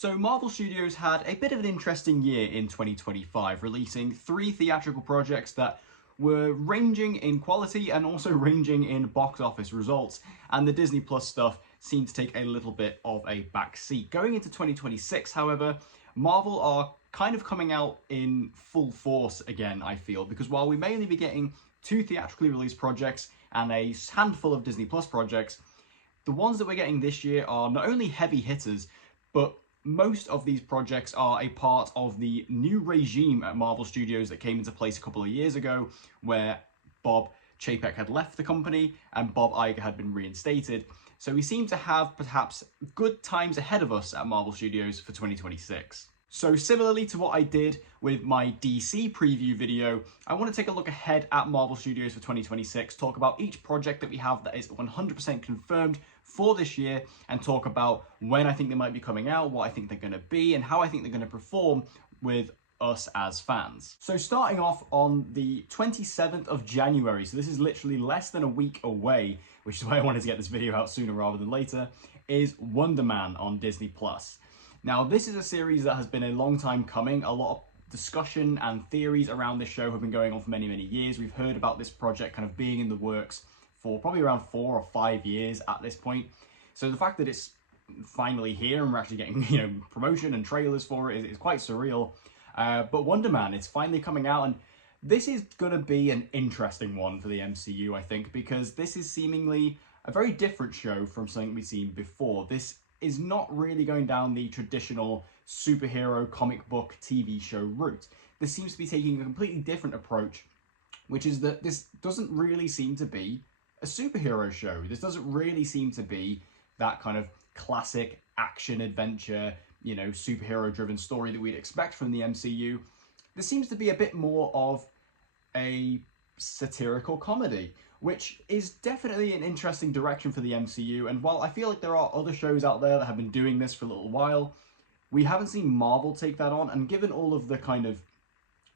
So Marvel Studios had a bit of an interesting year in 2025, releasing 3 theatrical projects that were ranging in quality and also ranging in box office results, and the Disney Plus stuff seemed to take a little bit of a back seat. Going into 2026, however, Marvel are kind of coming out in full force again, I feel, because while we may only be getting 2 theatrically released projects and a handful of Disney Plus projects, the ones that we're getting this year are not only heavy hitters, but most of these projects are a part of the new regime at Marvel Studios that came into place a couple of years ago, where Bob Chapek had left the company and Bob Iger had been reinstated. So we seem to have perhaps good times ahead of us at Marvel Studios for 2026. So similarly to what I did with my DC preview video, I want to take a look ahead at Marvel Studios for 2026, talk about each project that we have that is 100% confirmed for this year, and talk about when I think they might be coming out, what I think they're going to be, and how I think they're going to perform with us as fans. So starting off on the 27th of January, so this is literally less than a week away, which is why I wanted to get this video out sooner rather than later, is Wonder Man on Disney Plus. Now, this is a series that has been a long time coming. A lot of discussion and theories around this show have been going on for many, many years. We've heard about this project kind of being in the works for probably around 4 or 5 years at this point. So the fact that it's finally here and we're actually getting, promotion and trailers for it is quite surreal. But Wonder Man, it's finally coming out, and this is going to be an interesting one for the MCU, I think, because this is seemingly a very different show from something we've seen before. This is not really going down the traditional superhero comic book TV show route. This seems to be taking a completely different approach, which is that this doesn't really seem to be a superhero show. This doesn't really seem to be that kind of classic action adventure, superhero driven story that we'd expect from the MCU. This seems to be a bit more of a satirical comedy, which is definitely an interesting direction for the MCU. And while I feel like there are other shows out there that have been doing this for a little while, we haven't seen Marvel take that on. And given all of the kind of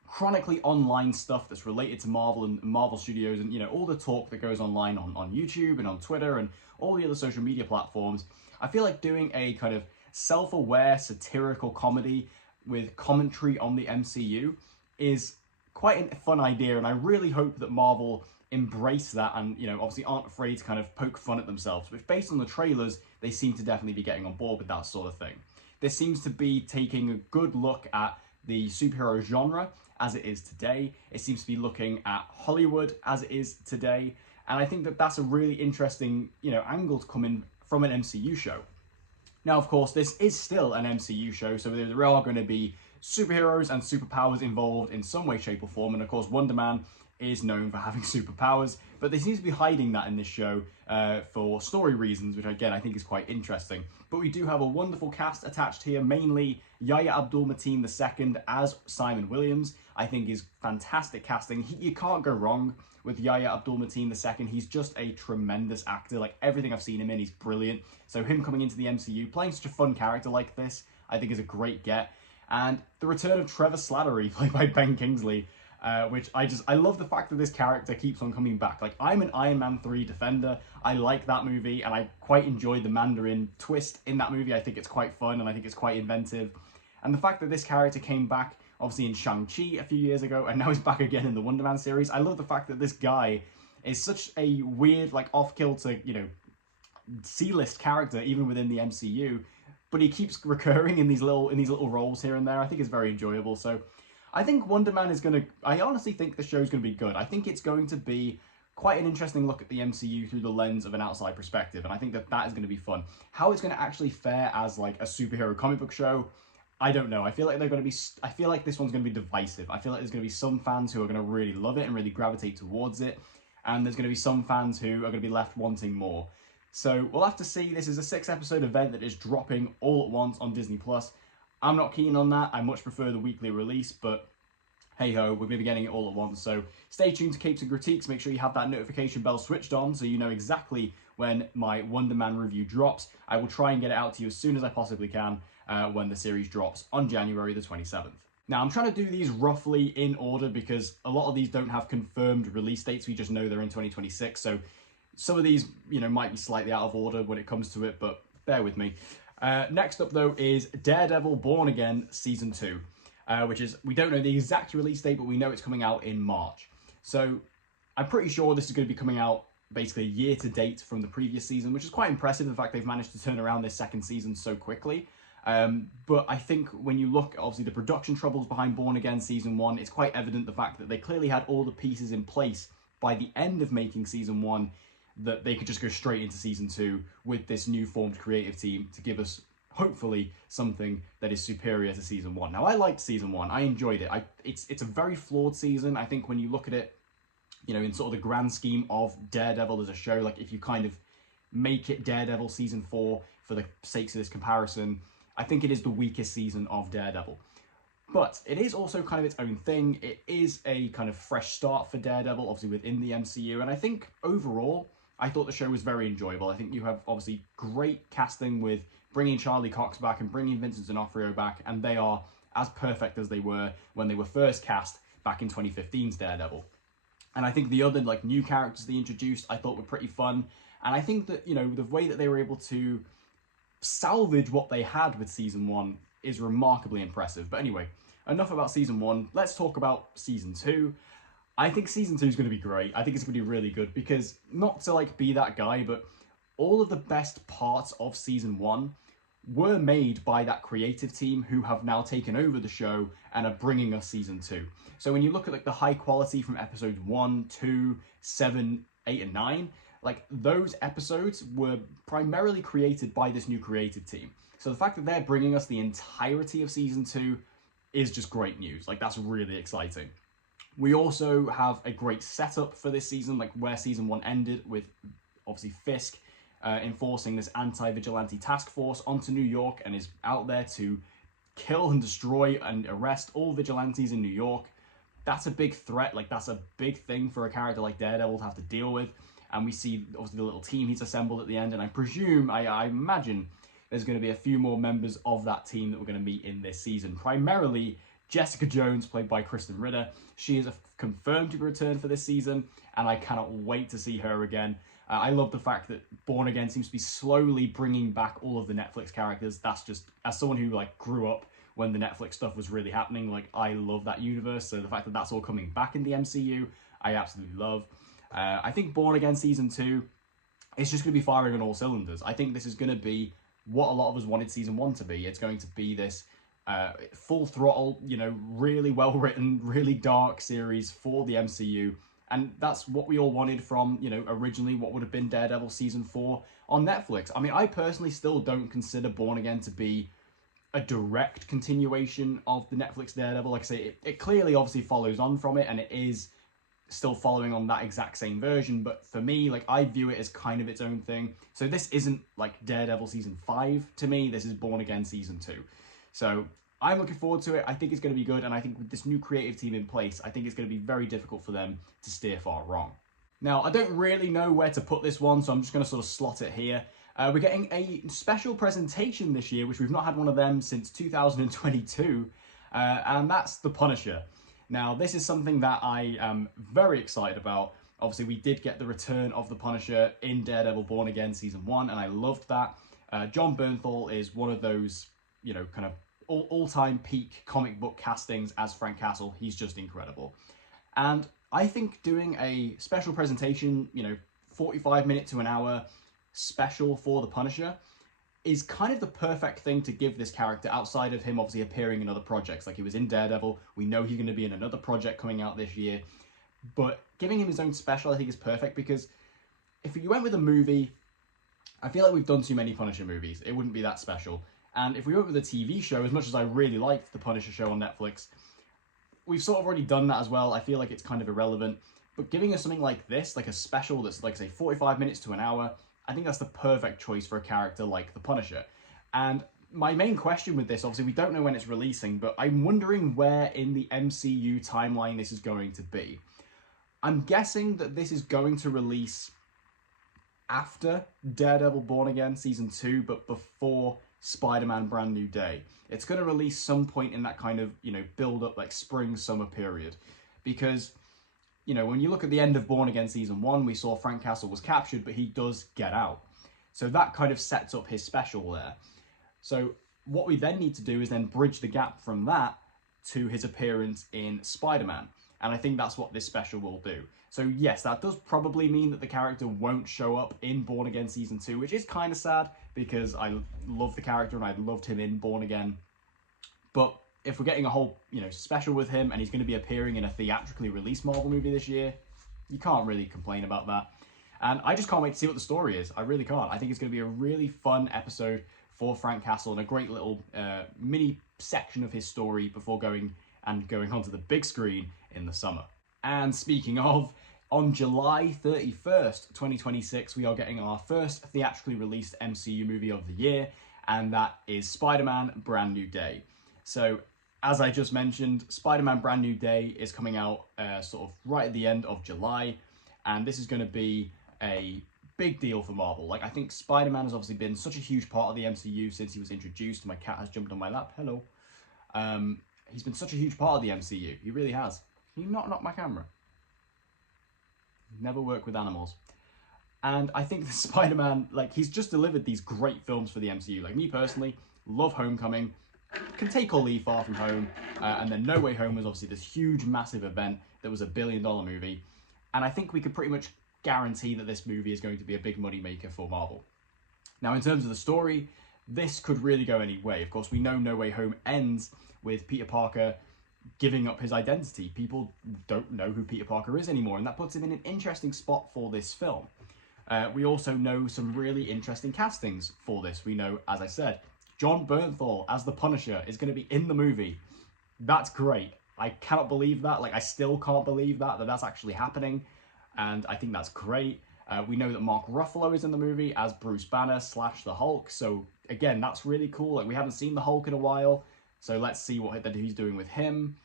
chronically online stuff that's related to Marvel and Marvel Studios, and all the talk that goes online on YouTube and on Twitter and all the other social media platforms, I feel like doing a kind of self-aware satirical comedy with commentary on the MCU is quite a fun idea, and I really hope that Marvel embrace that and obviously aren't afraid to kind of poke fun at themselves, which based on the trailers they seem to definitely be getting on board with that sort of thing. This seems to be taking a good look at the superhero genre as it is today. It seems to be looking at Hollywood as it is today, and I think that that's a really interesting angle to come in from an MCU show. Now, of course, this is still an MCU show, so there are going to be superheroes and superpowers involved in some way, shape or form, and of course Wonder Man is known for having superpowers, but they seem to be hiding that in this show for story reasons, which again I think is quite interesting. But we do have a wonderful cast attached here, mainly Yahya Abdul-Mateen II as Simon Williams. I think is fantastic casting. You can't go wrong with Yahya Abdul-Mateen II. He's just a tremendous actor. Like, everything I've seen him in, he's brilliant. So him coming into the MCU, playing such a fun character like this, I think is a great get. And the return of Trevor Slattery, played by Ben Kingsley, which I love the fact that this character keeps on coming back. Like, I'm an Iron Man 3 defender. I like that movie, and I quite enjoyed the Mandarin twist in that movie. I think it's quite fun, and I think it's quite inventive. And the fact that this character came back, obviously in Shang-Chi a few years ago, and now he's back again in the Wonder Man series. I love the fact that this guy is such a weird, like, off-kilter, C-list character, even within the MCU, but he keeps recurring in these little roles here and there. I think it's very enjoyable. So I think Wonder Man I honestly think the show's going to be good. I think it's going to be quite an interesting look at the MCU through the lens of an outside perspective, and I think that is going to be fun. How it's going to actually fare as like a superhero comic book show, I don't know. I feel like I feel like this one's going to be divisive. I feel like there's going to be some fans who are going to really love it and really gravitate towards it, and there's going to be some fans who are going to be left wanting more. So we'll have to see. This is a 6-episode event that is dropping all at once on Disney Plus. I'm not keen on that. I much prefer the weekly release, but hey ho, we're going to be getting it all at once. So stay tuned to Capes and Critiques. Make sure you have that notification bell switched on so you know exactly when my Wonder Man review drops. I will try and get it out to you as soon as I possibly can when the series drops on January the 27th. Now, I'm trying to do these roughly in order because a lot of these don't have confirmed release dates. We just know they're in 2026. So some of these, might be slightly out of order when it comes to it, but bear with me. Next up, though, is Daredevil Born Again Season 2, which is, we don't know the exact release date, but we know it's coming out in March. So I'm pretty sure this is going to be coming out basically a year to date from the previous season, which is quite impressive, the fact they've managed to turn around this second season so quickly. But I think when you look, obviously, the production troubles behind Born Again Season 1, it's quite evident the fact that they clearly had all the pieces in place by the end of making Season 1, that they could just go straight into Season 2 with this new formed creative team to give us, hopefully, something that is superior to Season 1. Now, I liked Season 1. I enjoyed it. It's a very flawed season. I think when you look at it, you know, in sort of the grand scheme of Daredevil as a show, like if you kind of make it Daredevil Season 4 for the sakes of this comparison, I think it is the weakest season of Daredevil. But it is also kind of its own thing. It is a kind of fresh start for Daredevil, obviously within the MCU. And I think overall, I thought the show was very enjoyable. I think you have obviously great casting with bringing Charlie Cox back and bringing Vincent D'Onofrio back. And they are as perfect as they were when they were first cast back in 2015's Daredevil. And I think the other like new characters they introduced, I thought were pretty fun. And I think that, you know, the way that they were able to salvage what they had with Season 1 is remarkably impressive. But anyway, enough about Season 1. Let's talk about Season 2. I think Season 2 is going to be great. I think it's going to be really good because, not to like be that guy, but all of the best parts of Season 1 were made by that creative team who have now taken over the show and are bringing us Season 2. So when you look at like the high quality from episodes 1, 2, 7, 8, and 9, like those episodes were primarily created by this new creative team. So the fact that they're bringing us the entirety of Season 2 is just great news. Like that's really exciting. We also have a great setup for this season, like where Season 1 ended with obviously Fisk enforcing this anti-vigilante task force onto New York and is out there to kill and destroy and arrest all vigilantes in New York. That's a big threat. Like that's a big thing for a character like Daredevil to have to deal with. And we see obviously the little team he's assembled at the end. And I presume, I imagine there's going to be a few more members of that team that we're going to meet in this season. Primarily Jessica Jones, played by Kristen Ritter. She is confirmed to return for this season, and I cannot wait to see her again. I love the fact that Born Again seems to be slowly bringing back all of the Netflix characters. That's just, as someone who like grew up when the Netflix stuff was really happening, like I love that universe. So the fact that that's all coming back in the MCU, I absolutely love. I think Born Again Season 2 is just going to be firing on all cylinders. I think this is going to be what a lot of us wanted Season 1 to be. It's going to be this full throttle, you know, really well written, really dark series for the MCU. And that's what we all wanted from, you know, originally what would have been Daredevil Season 4 on Netflix. I mean, I personally still don't consider Born Again to be a direct continuation of the Netflix Daredevil. Like I say, it clearly obviously follows on from it, and it is still following on that exact same version. But for me, like, I view it as kind of its own thing. So this isn't like Daredevil Season 5 to me. This is Born Again Season 2. So I'm looking forward to it. I think it's going to be good. And I think with this new creative team in place, I think it's going to be very difficult for them to steer far wrong. Now, I don't really know where to put this one, so I'm just going to sort of slot it here. We're getting a special presentation this year, which we've not had one of them since 2022, and that's The Punisher. Now, this is something that I am very excited about. Obviously, we did get the return of The Punisher in Daredevil Born Again Season 1, and I loved that. Jon Bernthal is one of those, you know, kind of all-time peak comic book castings as Frank Castle. He's just incredible. And I think doing a special presentation, you know, 45 minutes to an hour special for The Punisher is kind of the perfect thing to give this character outside of him obviously appearing in other projects. Like he was in Daredevil. We know he's going to be in another project coming out this year. But giving him his own special, I think, is perfect, because if you went with a movie, I feel like we've done too many Punisher movies. It wouldn't be that special. And if we went with a TV show, as much as I really liked the Punisher show on Netflix, we've sort of already done that as well. I feel like it's kind of irrelevant. But giving us something like this, like a special that's like, say, 45 minutes to an hour, I think that's the perfect choice for a character like the Punisher. And my main question with this, obviously we don't know when it's releasing, but I'm wondering where in the MCU timeline this is going to be. I'm guessing that this is going to release after Daredevil Born Again Season 2, but before Spider-Man Brand New Day. It's going to release some point in that kind of, you know, build up, like spring, summer period. Because, you know, when you look at the end of Born Again Season 1, we saw Frank Castle was captured, but he does get out. So that kind of sets up his special there. So what we then need to do is then bridge the gap from that to his appearance in Spider-Man. And I think that's what this special will do. So yes, that does probably mean that the character won't show up in Born Again Season 2, which is kind of sad because I love the character and I loved him in Born Again. But if we're getting a whole, special with him and he's going to be appearing in a theatrically released Marvel movie this year, you can't really complain about that. And I just can't wait to see what the story is. I really can't. I think it's going to be a really fun episode for Frank Castle and a great little mini section of his story before going onto the big screen in the summer. And speaking of, on July 31st, 2026, we are getting our first theatrically released MCU movie of the year, and that is Spider-Man Brand New Day. So, as I just mentioned, Spider-Man Brand New Day is coming out sort of right at the end of July, and this is going to be a big deal for Marvel. Like, I think Spider-Man has obviously been such a huge part of the MCU since he was introduced. My cat has jumped on my lap. Hello. He's been such a huge part of the MCU. He really has. Can you not knock my camera? Never work with animals. And I think the Spider-Man, he's just delivered these great films for the MCU. Like, me personally, love Homecoming, can take or leave Far From Home, and then No Way Home was obviously this huge, massive event that was $1 billion movie. And I think we could pretty much guarantee that this movie is going to be a big money maker for Marvel. Now, in terms of the story, this could really go any way. Of course, we know No Way Home ends with Peter Parker giving up his identity. People don't know who Peter Parker is anymore, and that puts him in an interesting spot for this film. We also know some really interesting castings for this. We know, as I said, John Bernthal as the Punisher is going to be in the movie. That's great. I cannot believe that. I still can't believe that that's actually happening, and I think that's great. We know that Mark Ruffalo is in the movie as Bruce Banner / the Hulk, so again, that's really cool. We haven't seen the Hulk in a while, so let's see what he's doing with him.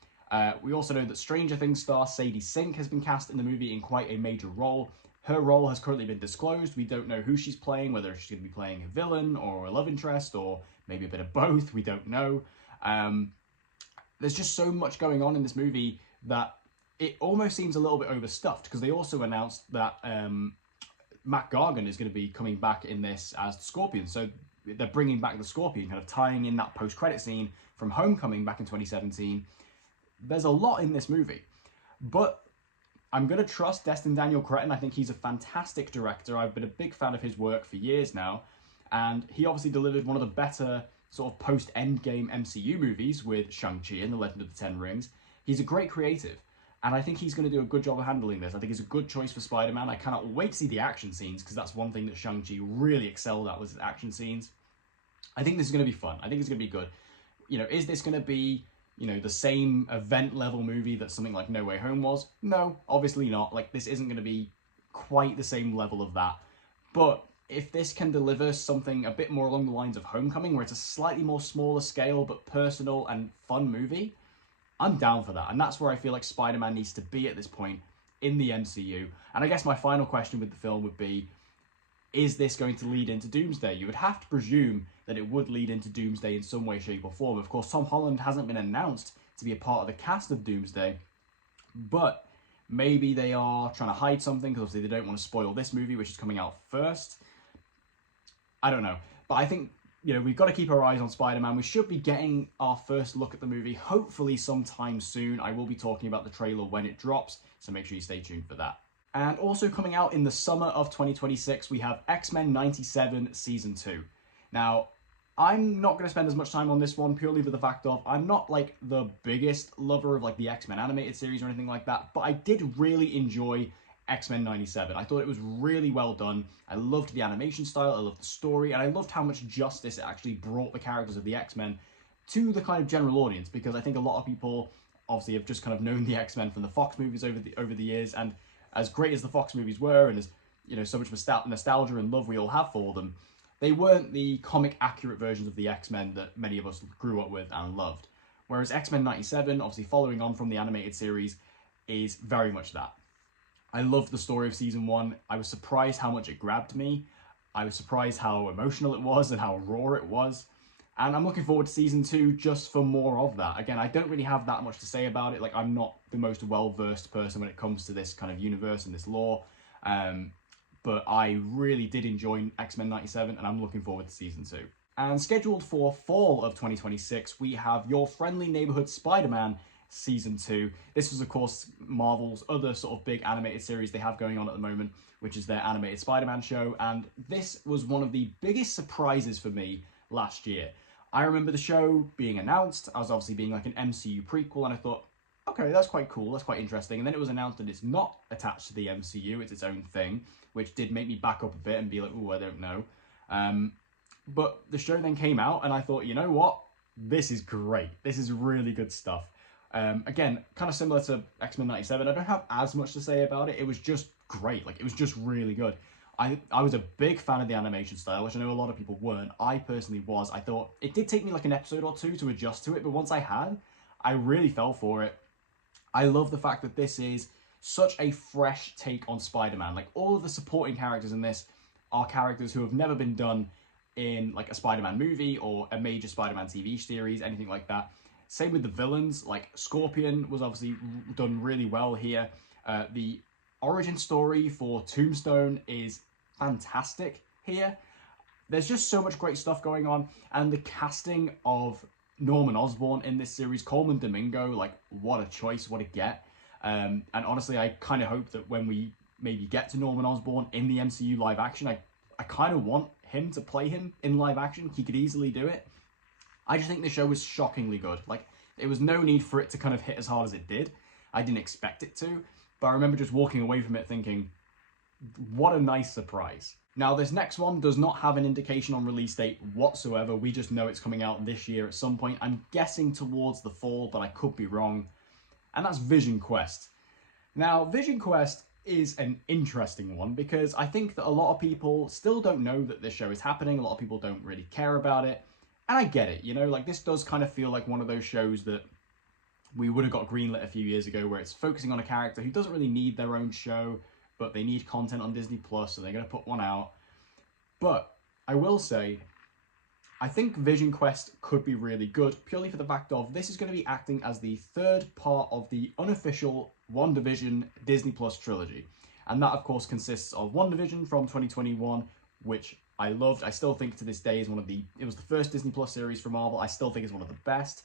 We also know that Stranger Things star Sadie Sink has been cast in the movie in quite a major role. Her role has currently been disclosed. We don't know who she's playing, whether she's going to be playing a villain or a love interest or maybe a bit of both. We don't know. There's just so much going on in this movie that it almost seems a little bit overstuffed, because they also announced that Matt Gargan is going to be coming back in this as the Scorpion. So they're bringing back the Scorpion, kind of tying in that post-credit scene from Homecoming back in 2017. There's a lot in this movie, but I'm going to trust Destin Daniel Cretton. I think he's a fantastic director. I've been a big fan of his work for years now, and he obviously delivered one of the better sort of post-Endgame MCU movies with Shang-Chi and The Legend of the Ten Rings. He's a great creative, and I think he's going to do a good job of handling this. I think he's a good choice for Spider-Man. I cannot wait to see the action scenes, because that's one thing that Shang-Chi really excelled at, was his action scenes. I think this is going to be fun. I think it's going to be good. Is this going to be the same event level movie that something like No Way Home was? No, obviously not. This isn't going to be quite the same level of that. But if this can deliver something a bit more along the lines of Homecoming, where it's a slightly more smaller scale but personal and fun movie, I'm down for that. And that's where I feel like Spider-Man needs to be at this point in the MCU. And I guess my final question with the film would be, is this going to lead into Doomsday? You would have to presume that it would lead into Doomsday in some way, shape, or form. Of course, Tom Holland hasn't been announced to be a part of the cast of Doomsday, but maybe they are trying to hide something, because obviously they don't want to spoil this movie, which is coming out first. I don't know. But I think, we've got to keep our eyes on Spider-Man. We should be getting our first look at the movie, hopefully sometime soon. I will be talking about the trailer when it drops, so make sure you stay tuned for that. And also coming out in the summer of 2026, we have X-Men 97 Season 2. Now, I'm not going to spend as much time on this one, purely for the fact of I'm not the biggest lover of the X-Men animated series or anything like that, but I did really enjoy X-Men 97. I thought it was really well done. I loved the animation style, I loved the story, and I loved how much justice it actually brought the characters of the X-Men to the kind of general audience, because I think a lot of people obviously have just kind of known the X-Men from the Fox movies over the years, and as great as the Fox movies were, and as so much nostalgia and love we all have for them, they weren't the comic accurate versions of the X-Men that many of us grew up with and loved. Whereas X-Men 97, obviously following on from the animated series, is very much that. I loved the story of season 1. I was surprised how much it grabbed me. I was surprised how emotional it was and how raw it was. And I'm looking forward to season 2 just for more of that. Again, I don't really have that much to say about it. I'm not the most well-versed person when it comes to this kind of universe and this lore. But I really did enjoy X-Men 97, and I'm looking forward to season 2. And scheduled for fall of 2026, we have Your Friendly Neighborhood Spider-Man Season 2. This was, of course, Marvel's other sort of big animated series they have going on at the moment, which is their animated Spider-Man show. And this was one of the biggest surprises for me last year. I remember the show being announced as obviously being like an MCU prequel, and I thought, okay, that's quite cool, that's quite interesting. And then it was announced that it's not attached to the MCU, it's its own thing, which did make me back up a bit and be like, oh, I don't know. But the show then came out, and I thought, you know what? This is great. This is really good stuff. Again, kind of similar to X-Men 97. I don't have as much to say about it. It was just great. Like, it was just really good. I was a big fan of the animation style, which I know a lot of people weren't. I personally was. I thought it did take me like an episode or two to adjust to it, but once I had, I really fell for it. I love the fact that this is such a fresh take on Spider-Man. Like, all of the supporting characters in this are characters who have never been done in like a Spider-Man movie or a major Spider-Man TV series, anything like that. Same with the villains. Like, Scorpion was obviously done really well here. The origin story for Tombstone is fantastic here. There's just so much great stuff going on, and the casting of Norman Osborn in this series, Coleman Domingo, like, what a choice, what a get. And honestly, I kind of hope that when we maybe get to Norman Osborn in the MCU live action, I kind of want him to play him in live action. He could easily do it. I just think the show was shockingly good. Like, there was no need for it to kind of hit as hard as it did. I didn't expect it to, but I remember just walking away from it thinking, what a nice surprise. Now, this next one does not have an indication on release date whatsoever. We just know it's coming out this year at some point. I'm guessing towards the fall, but I could be wrong. And that's Vision Quest. Now, Vision Quest is an interesting one because I think that a lot of people still don't know that this show is happening. A lot of people don't really care about it. And I get it, you know, like, this does kind of feel like one of those shows that we would have got greenlit a few years ago, where it's focusing on a character who doesn't really need their own show, but they need content on Disney Plus, so they're going to put one out. But I will say, I think Vision Quest could be really good, purely for the fact of this is going to be acting as the third part of the unofficial WandaVision Disney Plus trilogy. And that, of course, consists of WandaVision from 2021, which I loved. I still think to this day is it was the first Disney Plus series from Marvel. I still think it's one of the best.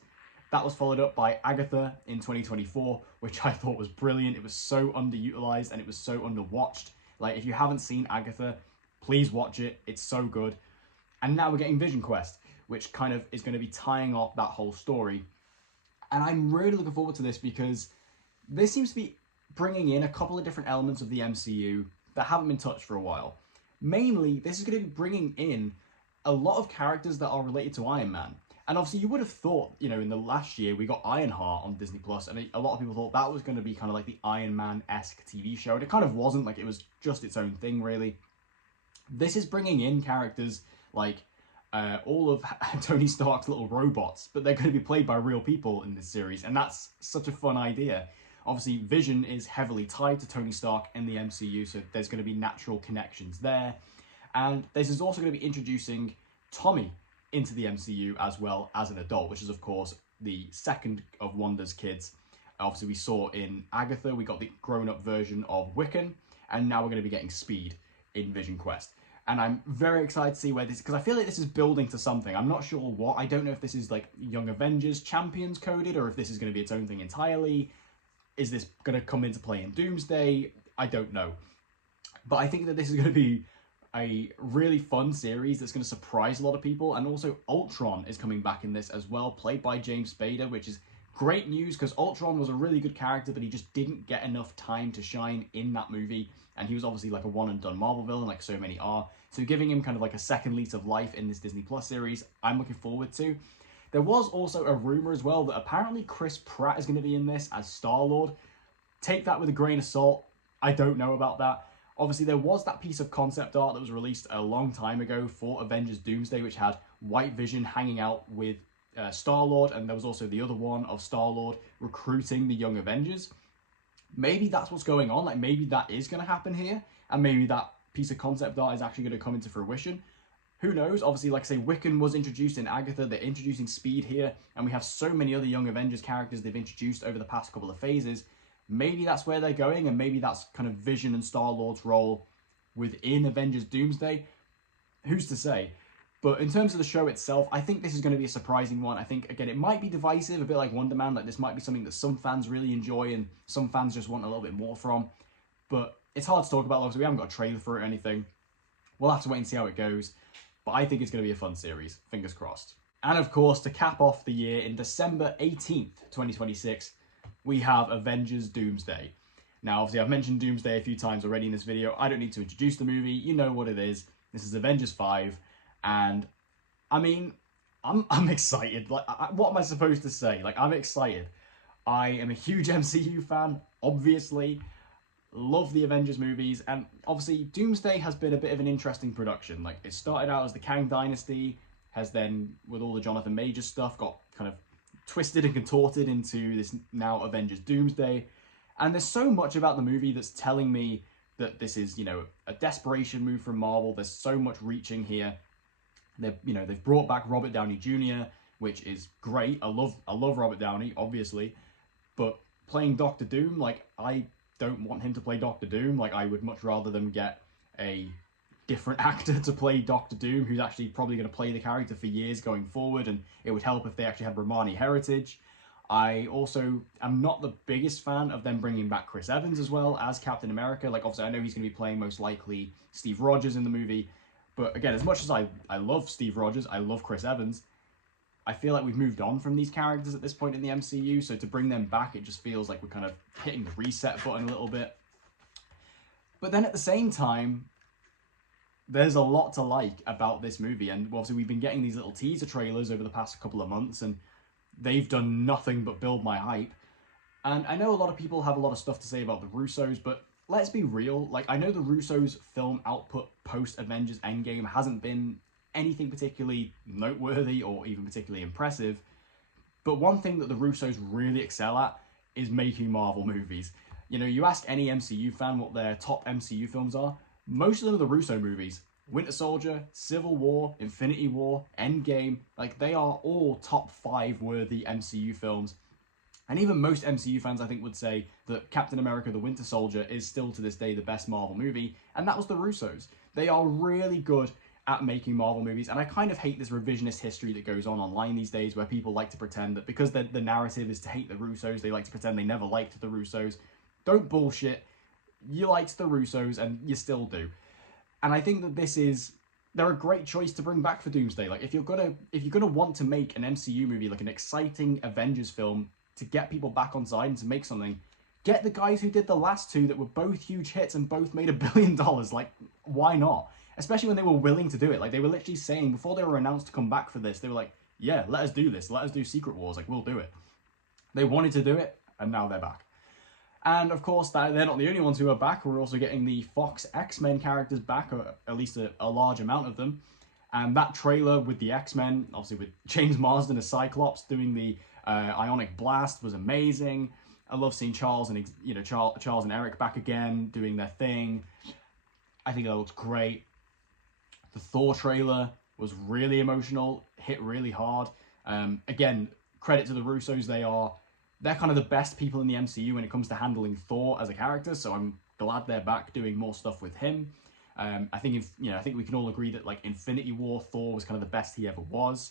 That was followed up by Agatha in 2024, which I thought was brilliant. It was so underutilized and it was so underwatched. Like, if you haven't seen Agatha, please watch it. It's so good. And now we're getting Vision Quest, which kind of is going to be tying off that whole story. And I'm really looking forward to this because this seems to be bringing in a couple of different elements of the MCU that haven't been touched for a while. Mainly, this is going to be bringing in a lot of characters that are related to Iron Man. And obviously, you would have thought, you know, in the last year, we got Ironheart on Disney Plus, and a lot of people thought that was going to be kind of like the Iron Man-esque TV show, and it kind of wasn't. Like, it was just its own thing, really. This is bringing in characters like all of Tony Stark's little robots, but they're going to be played by real people in this series, and that's such a fun idea. Obviously, Vision is heavily tied to Tony Stark in the MCU, so there's going to be natural connections there. And this is also going to be introducing Tommy into the MCU as well as an adult, which is, of course, the second of Wanda's kids. Obviously, we saw in Agatha, we got the grown-up version of Wiccan, and now we're going to be getting Speed in Vision Quest. And I'm very excited to see where this, because I feel like this is building to something. I'm not sure what. I don't know if this is like Young Avengers Champions coded, or if this is going to be its own thing entirely. Is this going to come into play in Doomsday? I don't know. But I think that this is going to be a really fun series that's going to surprise a lot of people. And also Ultron is coming back in this as well, played by James Spader, which is great news because Ultron was a really good character, but he just didn't get enough time to shine in that movie. And he was obviously like a one-and-done Marvel villain, like so many are. So giving him kind of like a second lease of life in this Disney Plus series, I'm looking forward to. There was also a rumor as well that apparently Chris Pratt is going to be in this as Star-Lord. Take that with a grain of salt. I don't know about that. Obviously, there was that piece of concept art that was released a long time ago for Avengers Doomsday, which had White Vision hanging out with Star-Lord, and there was also the other one of Star-Lord recruiting the Young Avengers. Maybe that's what's going on. Like, maybe that is going to happen here, and maybe that piece of concept art is actually going to come into fruition. Who knows? Obviously, like I say, Wiccan was introduced in Agatha. They're introducing Speed here, and we have so many other Young Avengers characters they've introduced over the past couple of phases. Maybe that's where they're going, and maybe that's kind of Vision and Star-Lord's role within Avengers Doomsday. Who's to say? But in terms of the show itself, I think this is going to be a surprising one. I think, again, it might be divisive, a bit like Wonder Man. Like, this might be something that some fans really enjoy and some fans just want a little bit more from. But it's hard to talk about, obviously. We haven't got a trailer for it or anything. We'll have to wait and see how it goes. But I think it's going to be a fun series. Fingers crossed. And of course, to cap off the year, in December 18th, 2026, we have Avengers Doomsday. Now, obviously, I've mentioned Doomsday a few times already in this video. I don't need to introduce the movie. You know what it is. This is Avengers 5. And, I mean, I'm excited. Like, what am I supposed to say? Like, I'm excited. I am a huge MCU fan, obviously. Love the Avengers movies. And, obviously, Doomsday has been a bit of an interesting production. Like, it started out as the Kang Dynasty, has then, with all the Jonathan Majors stuff, got kind of twisted and contorted into this now Avengers Doomsday. And there's so much about the movie that's telling me that this is, you know, a desperation move from Marvel. There's so much reaching here. They've brought back Robert Downey Jr., which is great. I love Robert Downey, obviously, but playing Doctor Doom, like, I don't want him to play Doctor Doom. Like, I would much rather them get a different actor to play Doctor Doom, who's actually probably going to play the character for years going forward, and it would help if they actually had Romani heritage. I also am not the biggest fan of them bringing back Chris Evans as well as Captain America. Like, obviously, I know he's going to be playing most likely Steve Rogers in the movie. But again, as much as I love Steve Rogers, I love Chris Evans, I feel like we've moved on from these characters at this point in the MCU. So to bring them back, it just feels like we're kind of hitting the reset button a little bit. But then at the same time, there's a lot to like about this movie. And obviously, we've been getting these little teaser trailers over the past couple of months, and they've done nothing but build my hype. And I know a lot of people have a lot of stuff to say about the Russos, but let's be real. Like, I know the Russos' film output post-Avengers Endgame hasn't been anything particularly noteworthy or even particularly impressive, but one thing that the Russos really excel at is making Marvel movies. You know, you ask any MCU fan what their top MCU films are, most of them are the Russo movies. Winter Soldier, Civil War, Infinity War, Endgame, like, they are all top 5 worthy MCU films. And even most MCU fans, I think, would say that Captain America the Winter Soldier is still to this day the best Marvel movie, and that was the Russos. They are really good at making Marvel movies, and I kind of hate this revisionist history that goes on online these days where people like to pretend that because the narrative is to hate the Russos, they like to pretend they never liked the Russos. Don't bullshit. You liked the Russos, and you still do. And I think that they're a great choice to bring back for Doomsday. Like, if you're gonna want to make an MCU movie, like an exciting Avengers film, to get people back on side and to make something, get the guys who did the last two that were both huge hits and both made $1 billion. Like, why not? Especially when they were willing to do it. Like, they were literally saying, before they were announced to come back for this, they were like, yeah, let us do this. Let us do Secret Wars. Like, we'll do it. They wanted to do it, and now they're back. And, of course, they're not the only ones who are back. We're also getting the Fox X-Men characters back, or at least a large amount of them. And that trailer with the X-Men, obviously with James Marsden as Cyclops doing the Ionic Blast, was amazing. I love seeing Charles and Charles and Eric back again doing their thing. I think that looks great. The Thor trailer was really emotional, hit really hard. Again, credit to the Russos. They're kind of the best people in the MCU when it comes to handling Thor as a character. So I'm glad they're back doing more stuff with him. I think we can all agree that, like, Infinity War Thor was kind of the best he ever was.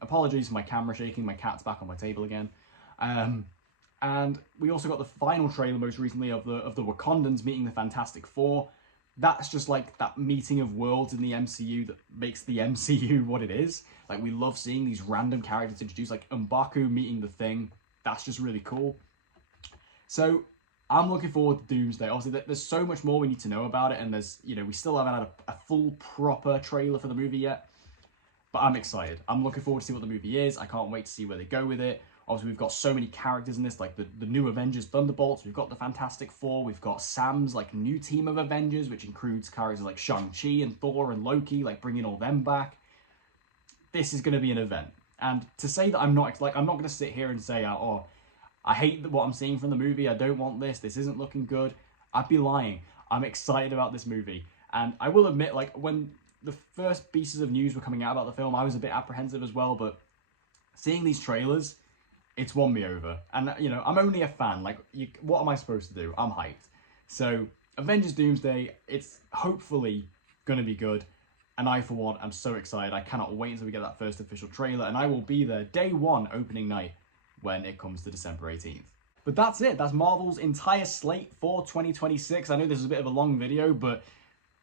Apologies for my camera shaking. My cat's back on my table again. And we also got the final trailer most recently of the Wakandans meeting the Fantastic Four. That's just like that meeting of worlds in the MCU that makes the MCU what it is. Like, we love seeing these random characters introduced, like M'Baku meeting the Thing. That's just really cool. So I'm looking forward to Doomsday. Obviously, there's so much more we need to know about it, and we still haven't had a full, proper trailer for the movie yet. But I'm excited. I'm looking forward to see what the movie is. I can't wait to see where they go with it. Obviously, we've got so many characters in this, like the new Avengers Thunderbolts. We've got the Fantastic Four. We've got Sam's, like, new team of Avengers, which includes characters like Shang-Chi and Thor and Loki, like, bringing all them back. This is going to be an event. And to say that I'm not going to sit here and say, oh, I hate what I'm seeing from the movie. I don't want this. This isn't looking good. I'd be lying. I'm excited about this movie. And I will admit, like, when the first pieces of news were coming out about the film, I was a bit apprehensive as well. But seeing these trailers, it's won me over. And, I'm only a fan. Like, what am I supposed to do? I'm hyped. So, Avengers Doomsday, it's hopefully going to be good. And I, for one, am so excited. I cannot wait until we get that first official trailer, and I will be there day one, opening night, when it comes to December 18th. But that's it. That's Marvel's entire slate for 2026. I know this is a bit of a long video, but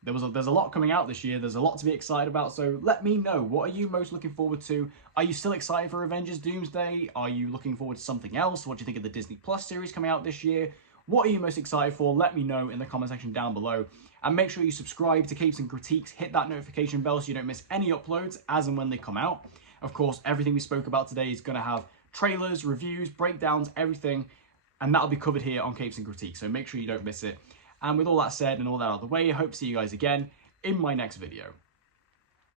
there's a lot coming out this year. There's a lot to be excited about, so let me know. What are you most looking forward to? Are you still excited for Avengers Doomsday? Are you looking forward to something else? What do you think of the Disney Plus series coming out this year? What are you most excited for? Let me know in the comment section down below. And make sure you subscribe to Capes and Critiques. Hit that notification bell so you don't miss any uploads as and when they come out. Of course, everything we spoke about today is going to have trailers, reviews, breakdowns, everything. And that'll be covered here on Capes and Critiques. So make sure you don't miss it. And with all that said and all that out of the way, I hope to see you guys again in my next video.